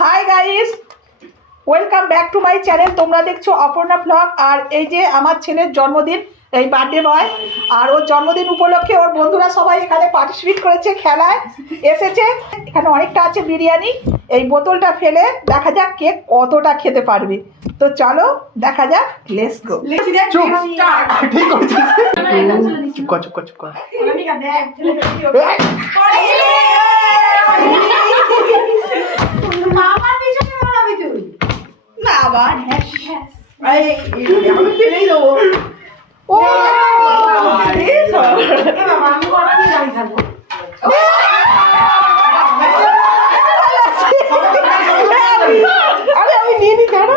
Hi guys, welcome back to my channel. তোমরা দেখছো Aparna blog. আর এই যে আমার ছেলের জন্মদিন, এই বার্থডে বয়। আর ওর জন্মদিন উপলক্ষে ওর বন্ধুরা সবাই এখানে পার্টিসিপেট করেছে, খেলায় এসেছে। এখানে অনেকটা আছে বিরিয়ানি। এই বোতলটা ফেলে দেখা যাক কে কতটা খেতে পারবে। তো চলো দেখা যাক, লেটস গো। চুপ কর চুপ কর চুপ কর। না আবার আমি ফেলেই দেবো। ও আরে আমি নিয়ে নি কেন?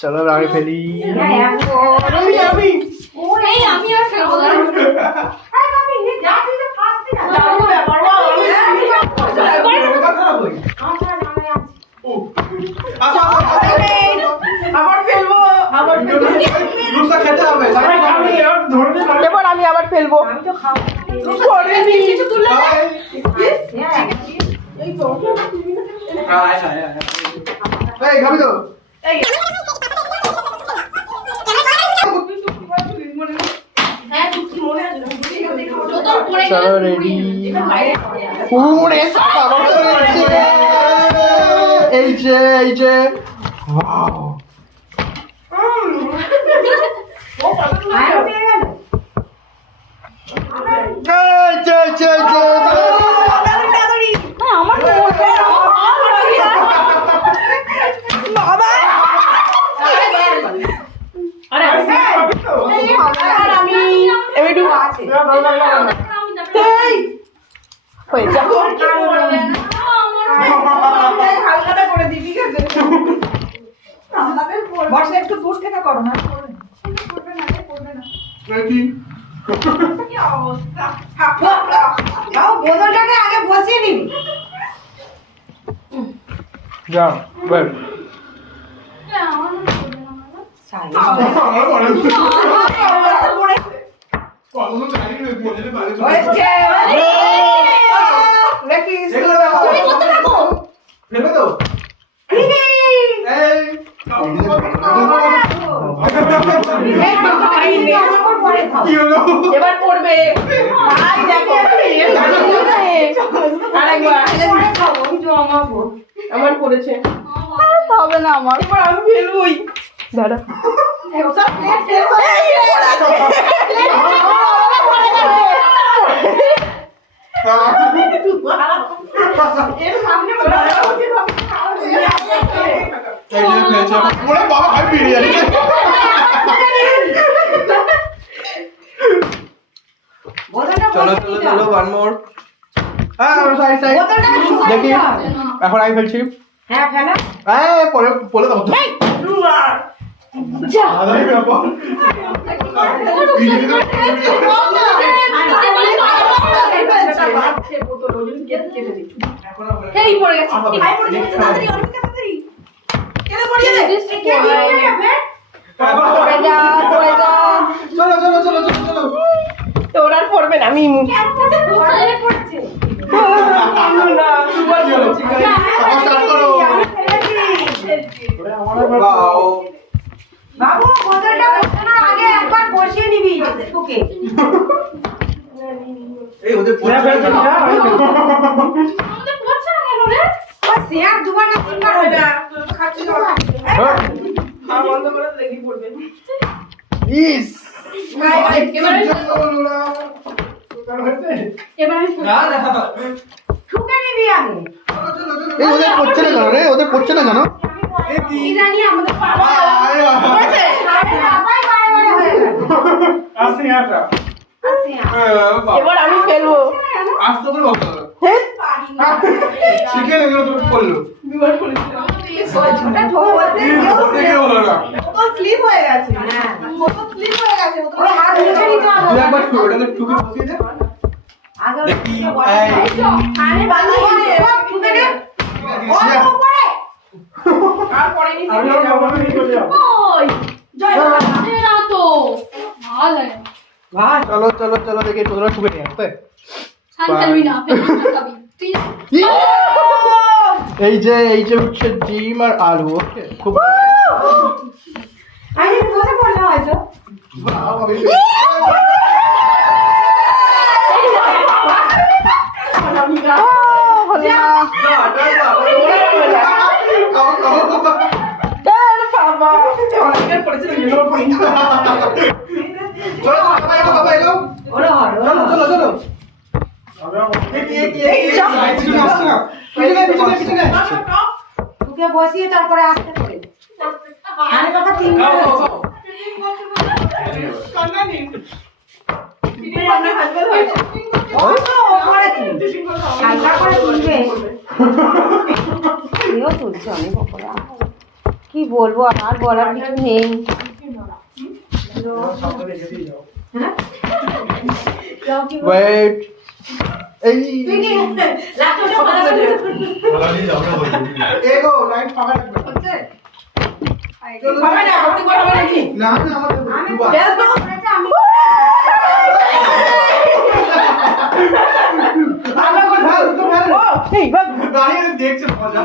চলো আগে ফেলি। এবার আমি আবার ফেলবো। খাবি তো? চলো রেডি। এই যে এই যে একটু দূর থেকে করো না। বোতলটাকে আগে বসিয়ে নিবি। যাও বের। এবার পড়বে আমার পড়েছে, হবে না আমার। এবার আমি ফেলবই। দাঁড়া চলো চলো চলো ওয়ান মোর। দেখি এখন আমি ফেলছি। হ্যাঁ ফেলা। পরে বলে দেবো তো। চলো চলো চলো চলো চলো। তোর আর পড়বে না, আমি বাবু বোতলটা বসানো আগে একবার বসিয়ে নিবি তোকে। এই ওদের পড়ছে না। আমাদের পড়ছে না কেন রে? ও শেয়ার দুবার না তিনবার হয় না। খাচ্ছি না। আর বন্ধ করে দেখি পড়বে। ইস এবারে না দেখা দাও। ঠুকে নিবি আগে। এই ওদের পড়ছে না কেন রে? ওদের পড়ছে না কেন? কি জানি আমাদের পাড়া পড়ছে। আরে বাবাই বারে হয়ে গেল। আসিয়াটা এবার আমি ফেলবো। আস্তে করে বলতে হবে। শিখে এগুলো তুমি পড়লো। বিবার করেছিলাম। ওটা ঠোঁটে কেউ হলো না। ও স্লিপ হয়ে গেছে। হ্যাঁ ও স্লিপ হয়ে গেছে। ও হাত মুছে নিতে হবে। একবার ঠোঁটে ঠুকে বসিয়ে দে। আগে দেখি আরে বাবা আমি আর বাবা নিয়ে চলে যাবো। ওই জয় না তো ভালো লাগে না। ভাই চলো চলো চলো দেখি তোমরা শুকে নিয়ে আসতে। শান্তালুই না ফেলে খাবি তুই এই যে হচ্ছে ডিম আর আলু, ওকে খুব আমি বসে পড়লাম হয়তো তোকে বসিয়ে তারপরে আসতে পারে আমি কথা তিনবার কি বলবো আর বলার কিছু নেই ওয়েট এই এগো লাইট ফাঁকা রাখবে না না আমাদের দাঁড়িয়ে দেখছে মজা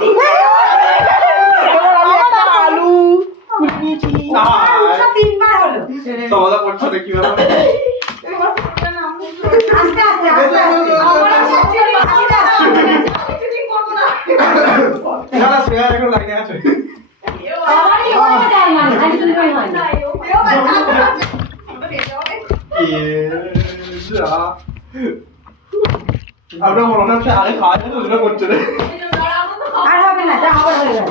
আলু তিনবার হলো সমাদা করছো দেখি আস্তে আস্তে আস্তে না না শ্রেয়া এখন লাইনে আছে আপনার মনে হচ্ছে আগে খাওয়া যাবে ওটা করছে রে আর হবে না যা আবার হয়ে গেল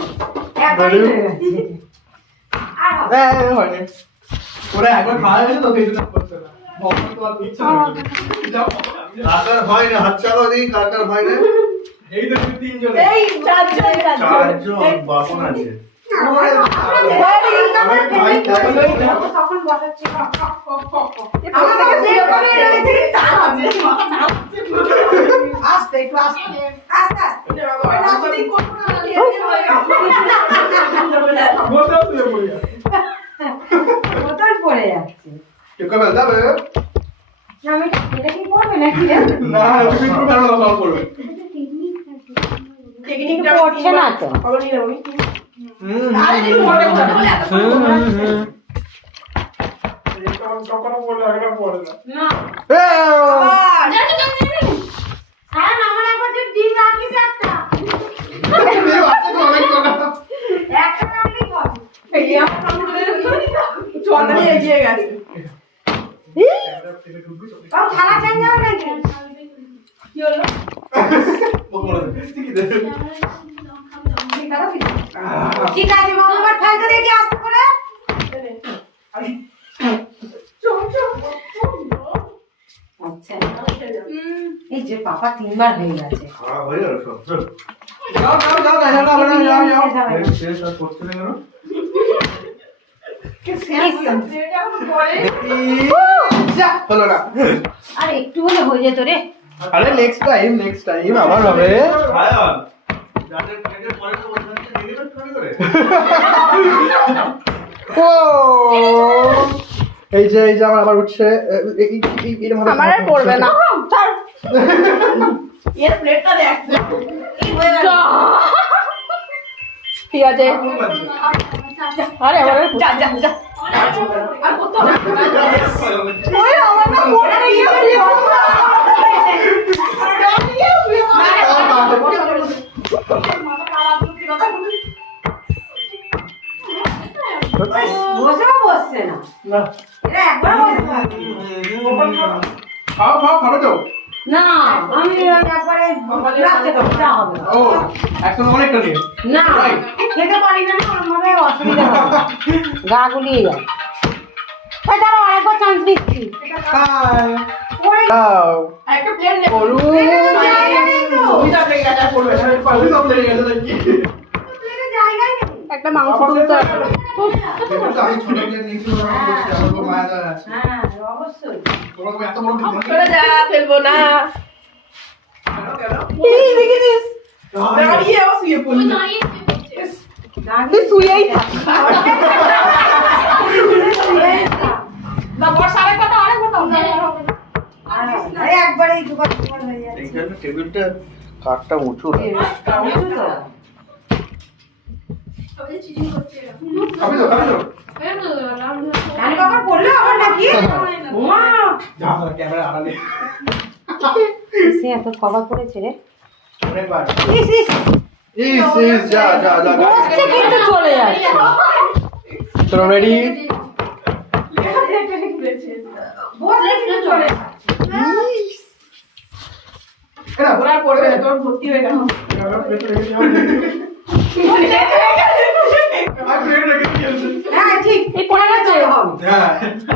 একবারই হয়ে গেছে আর হবে হয়নি ওরা একবার খাওয়া গেছে তো সেই জন্য করছে না ভগবান তো আর দিচ্ছে না কাটার হয় না, হাত চাকা দিই, কাটার হয় না। এই তো তিনজন এই চারজন চারজন বাপন আছে। তখন বসাচ্ছি আস্তে একটু আস্তে আস্তে আস্তে বোতল পড়ে যাচ্ছে টিকা বেল যাবে আমি এটা কি পড়বে নাকি রে না তুমি একটু ভালো সলভ করবে পড়ছে না তো থালা চেঞ্জ হবে নাকি ঠিক আছে বাবা আবার ফেলতে দেখি আসতে করে আচ্ছা এই যে পাপা তিনবার হয়ে গেছে খারাপ হয়ে গেল সব। চল। যাও যাও যাও যাও যাও শেষ আর করছে না কেন? হলো না আর একটু হলে হয়ে যেত রে আরে নেক্সট টাইম আবার হবে খায়াল। যাদের পেটের পরে তো ওখান থেকে নিয়ে নেবে চুরি করে। ও এই যে আমার উঠছে আমার আর পড়বে না এর প্লেটটা দেখ ঠিক আছে আরে আবার যা যা যা আর কত ওই আমার না পড়ে গিয়েছে বসছে না না এটা একবার খাবে তো না আমি একবারে রাখতে দেবো যা হবে ও একদম অনেকটা নিয়ে না খেতে পারি না আমার অসুবিধা হবে গা গুলিয়ে যায় ওই দাঁড়া আরেকবার চান্স দিচ্ছি একটা প্লেন নে করু একটা মাংস তুলতে হবে আমি ছোট প্লেট নিয়েছি আমার মায়া আছে হ্যাঁ অবশ্যই তোমার এত বড় চলে যা ফেলবো না এই দেখিস দাঁড়িয়ে শুয়ে তুই পড়লি দাঁড়িয়ে তুই শুয়েই থাক। না বর্ষা আরেকবার দাও, আরেকবার দাও। একবারেই দুবার হয়ে যাচ্ছে। এইখানে টেবিলটা কাঠটা উঁচু না। খাবি তো? নানি বাবা বললো আবার নাকি? যা ক্যামেরা আড়ালে। সে এত কভার করেছে রে। অনেকবার। ইস ইস যা যা যা। বসছে কিন্তু চলে যাচ্ছে। চলো রেডি। বসছে কিন্তু চলে যাচ্ছে। এরা ওরা পড়বে না, তোর ভর্তি হয়ে গেল। হ্যাঁ ঠিক এই পড়ে গেছে। হ্যাঁ।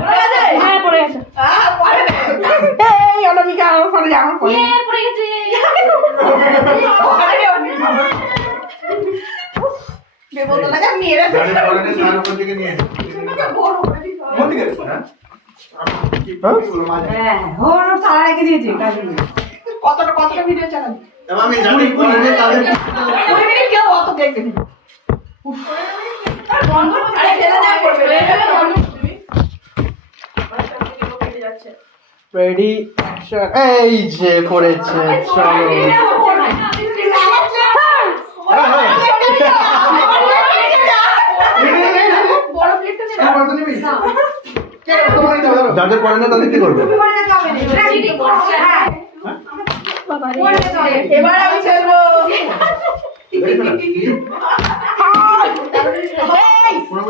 পড়ে গেছে? হ্যাঁ পড়ে গেছে পড়ে নে। এই অনামিকা আমার পড়ে যা, আমার পড়ে। পড়ে গেছে বেবদা লাগা মেরে গাড়ি পড়ানে সার উপর দিকে নিয়ে এসো। কোন দিকে? হ্যাঁ। কি বলো মাঝে? হ্যাঁ ওর তালা রেখে দিয়েছে কাজে। কতটা ভিডিও চালাবি? এবং আমি জানি পড়ানে তাদের 20 মিনিট কেউ অত দেখবে না। বন্ধ করে আরে ফেলে দেয়া করবে। Ready action. এই যে পড়েছে, চলো। বড় প্লেটটা দে। যাদের পড়ে না তাদের কি করবে? বলে না হবে না। ঠিক করছে হ্যাঁ। বলে তো এবার আমি খেলবো।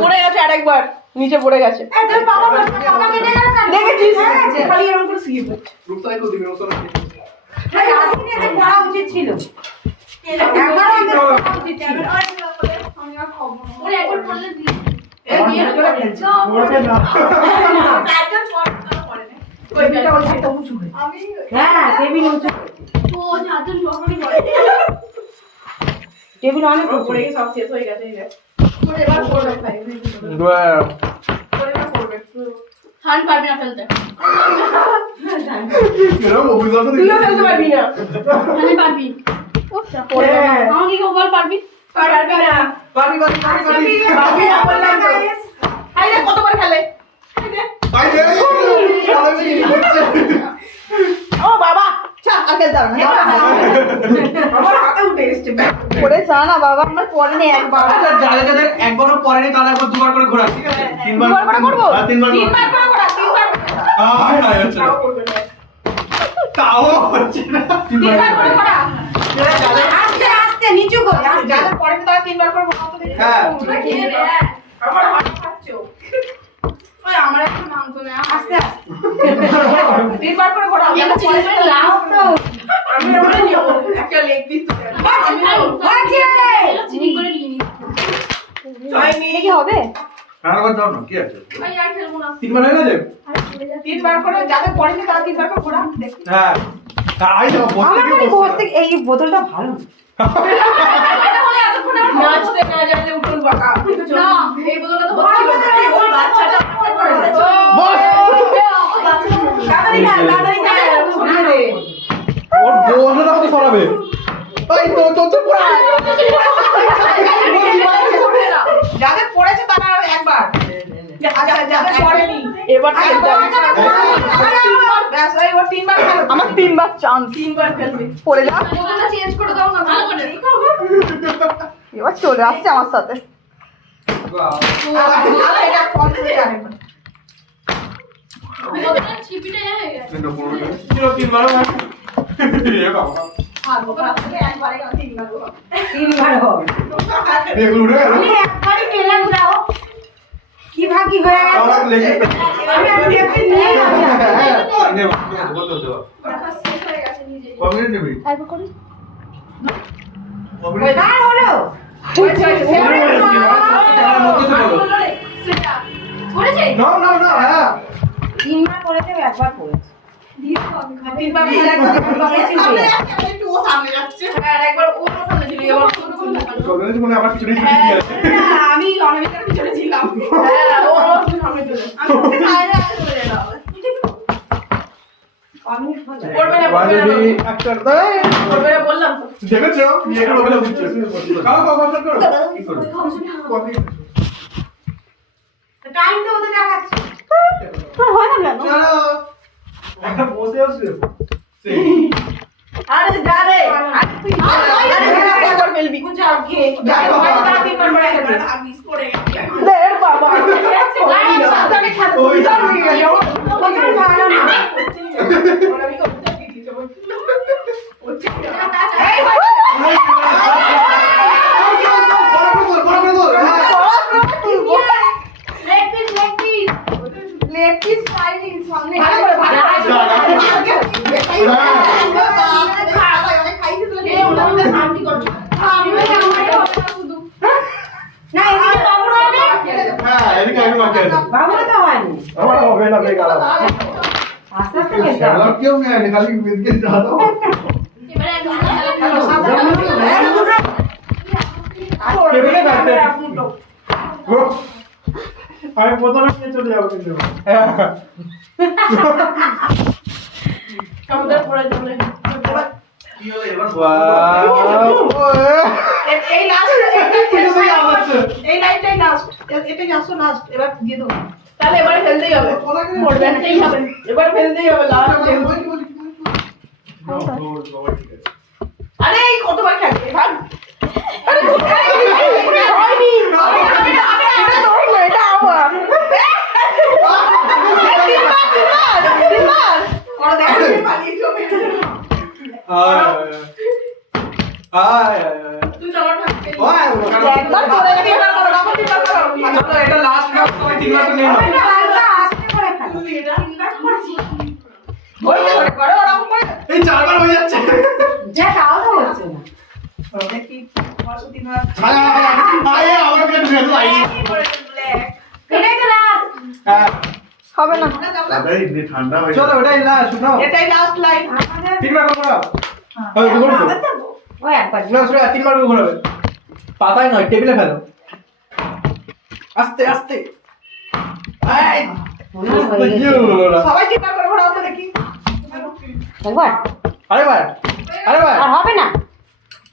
পড়ে গেছে আরেকবার, নিচে পড়ে গেছে। এই তোর বাবা বাবা কেটে গেল কেন? দেখেছিস? হয়েছে। খালি এরকম করে শিখে পড়ে। এই আসিনি এতে পড়া উচিত ছিল। একবার আমাদের পড়া উচিত ছিল। ওরে একবার পড়লে দিই এই বিয়ের করে ফেলছে। চারজন পড়ে না। ওই বিয়েটা ওই একটা উঁচু হয়ে। হ্যাঁ টেবিল উঁচু। তো চারজন সবারই পড়ে টেবিল অনেক উঁচু। পড়ে গিয়ে সব শেষ হয়ে গেছে এই যে। পড়ে এবার পড়বে ভাই। পড়ে এবার পড়বে। থান পারবি না ফেলতে তুইও ফেলতে পারবি না। আমি পারবি পড়ে আমাকে কি বল পারবি পারবি না। পারবি না বললাম তো। হাই রে কত করে খেলে? ও বাবা চা আগে দাও না। আমার হাতে উঠে এসেছে। পড়ে যা না বাবা, আমার পড়ে নেই একবার। যাদের একবারও পড়েনি তারা একবার দুবার করে ঘোরা, ঠিক আছে? দুবার করে করবো? হ্যাঁ, তিনবার করে। তিনবার করে করা, তিনবার করে করা। আয় আয় হচ্ছে না। তাও করবে না। তাও হচ্ছে না। তিনবার করে করা। আস্তে আস্তে নিচু করে আস্তে। যাদের পড়েনি তারা তিনবার করে করা তো দেখি। হ্যাঁ। আমার হাত খাচ্ছে ও। ওই আমার একটা মাংস নেই আস্তে আস্তে। তিনবার করে করা। আমি একটা চিকেন করে লাভ তো আমি আমরা নিয়ে একটা লেগ পিস তো দেব। হয়েছে। চিকেন করে নিয়ে নি ছয় মিনিট কি হবে? আরেকবার দাও না, কি আছে? ভাই আর খেলবো না তিনবার হয়ে গেছে? তিনবার করে যাদের পড়েনি তারা তিনবার করে করা দেখি। হ্যাঁ। তাই তো আমার খালি বসতে এই বোতলটা ভালো। নাচতে না জানলে উঠুন বাঁকা। না এই বোতলটা তো হচ্ছিল না ও বাচ্চাটা পড়েছে। বস। তাড়াতাড়ি খা, তাড়াতাড়ি খা। ঘুরিয়ে দে। ওর বোঝাটা কত সরাবে? এই তো তো পড়া। যাদের পড়েছে তারা একবার। আচ্ছা যাদের পড়েনি এবার ব্যাস এই ওর তিনবার খেলো। আমার তিনবার চান্স, তিনবার খেলবে। পড়ে যা, বোতলটা চেঞ্জ করে দাও না ভালো করে এবার চলে আসছে আমার সাথে। এটা কল করে আরেকবার। বোতলটা চিপিটা হয়ে গেছে তিনটা পড়বে না। তিনবারও হয়। এ বাবা। আর ওখান থেকে একবারে গেল, তিনবার হলো। তিনবার হবে। এগুলো উঠে গেল। আমি একবারই পেলাম দাও। কি ভাগি হয়ে গেছে। আমার লেগে আমি দেখতে নিয়ে যাবো। নে, বলতে হতে হবে। ওটা শেষ হয়ে গেছে নিজে ক মিনিট নিবি? একবার করে ক মিনিট? কার হলো? হয়েছে, হয়েছে। সেটা করেছে না না না হ্যাঁ। তিনবার করেছে একবার করেছে। তিনবার খেলে একটু ও সামনে যাচ্ছে। আর একবার ও সামনে ছিল, এবার চলে মনে আবার পিছনে ছুটি দিয়ে আছে। আমি অনেকটার পিছনে ছিলাম। হ্যাঁ ও সামনে চলে। আমি সাইডে আসতে চলে এলাম। অনেক ভালো। পড়বে না, পড়বে না, ওয়ান রেডি অ্যাকশন। পড়বে না বললাম তো। দেখেছো মেয়েটা ওগুলো দিচ্ছে খাও খাও খাও করো কি করবে? কফি টাইম তো ওদের দেখাচ্ছে। হয় না কেন? চলো। একটা বসে আছে আরে যা রে আরে তুই একবার ফেলবি বুঝাও কে যাই হোক তারা তিনবার করে খেলবে। রে বাবা সাবধানে খেল ওই কোথায় ভালো না এই ভাই লেগ পিস ফাইটিং সামনে ভালো করে ভালো না এদিকে বাবু হবে হ্যাঁ এদিকে আমি মাকে বাবু তো হয়নি আমার হবে না বেগ আলাদা আস্তে আস্তে খেলতে হবে। শালা কেউ মেয়ে খালি বেদকে দাও টেবিলে রাখতে আমি প্রথমে নিয়ে চলে যাবো কিন্তু কি হলো এবার? এই লাস্ট এই লাইনটাই লাস্ট এটাই আসো লাস্ট এবার দিয়ে দেবো তাহলে এবারে ফেলতেই হবে ফেলতেই হবে এবার ফেলতেই হবে লাস্ট আরে এই কতবার খেলবে ভাগ আরে হয়নি আমি ধরবো এটা আমার করে দেখো পালিয়ে চলে তুই তো আমার ভাগ একবার করে দেখি এবার করো বাবা তিনবার করো এটা লাস্ট রাউন্ড সবাই তিনবার করে নিয়ে নাও। এটা হালকা আস্তে করে খেলো। ওই তো করে ওরকম করে এই চারবার হয়ে যাচ্ছে যা খাওয়া তো হচ্ছে না দেখি 303 বার আয় আমার কাছে ভেজো আই এটাই তো লাস্ট হ্যাঁ হবে না ঠান্ডা হয়ে চলো ওটাই লাস্ট উঠাও এটাই লাস্ট লাইন তিনবার করে ঘোরাও ওই একবার না সুরা তিনবার করে ঘোরাবে পাতায় নয় টেবিলে ফেলো আস্তে আস্তে এই মনে হয় হয়ে গেছে। সবাই চিন্তা করে ঘোরাও তো দেখি একবার আরেকবার আরেকবার আর হবে না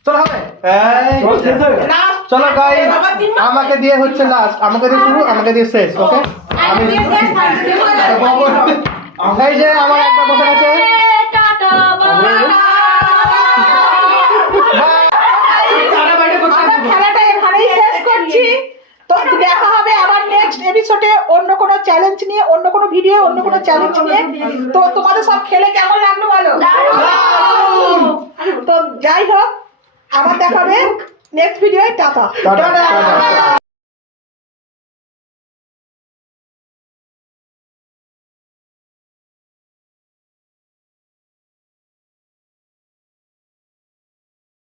চলো হবে এই লাস্ট চলো গাইস আমাকে দিয়ে হচ্ছে লাস্ট আমাকে দিয়ে শুরু আমাকে দিয়ে শেষ ওকে আমি দিয়ে শেষ, তারপরে দিয়ে বলে দাও। এই যে আমার একটা বসে আছে টাটা বাবা সারা বাইরে করতে আমরা খেলাটা এখানেই শেষ করছি তো দেখা হবে আবার নেক্সট এপিসোডে অন্য কোনো চ্যালেঞ্জ নিয়ে অন্য কোনো ভিডিও অন্য কোনো চ্যালেঞ্জ নিয়ে তো তোমাদের সব খেলে কেমন লাগলো বলো তো যাই হোক আবার দেখা হবে নেক্সট ভিডিওয় টাটা টাটা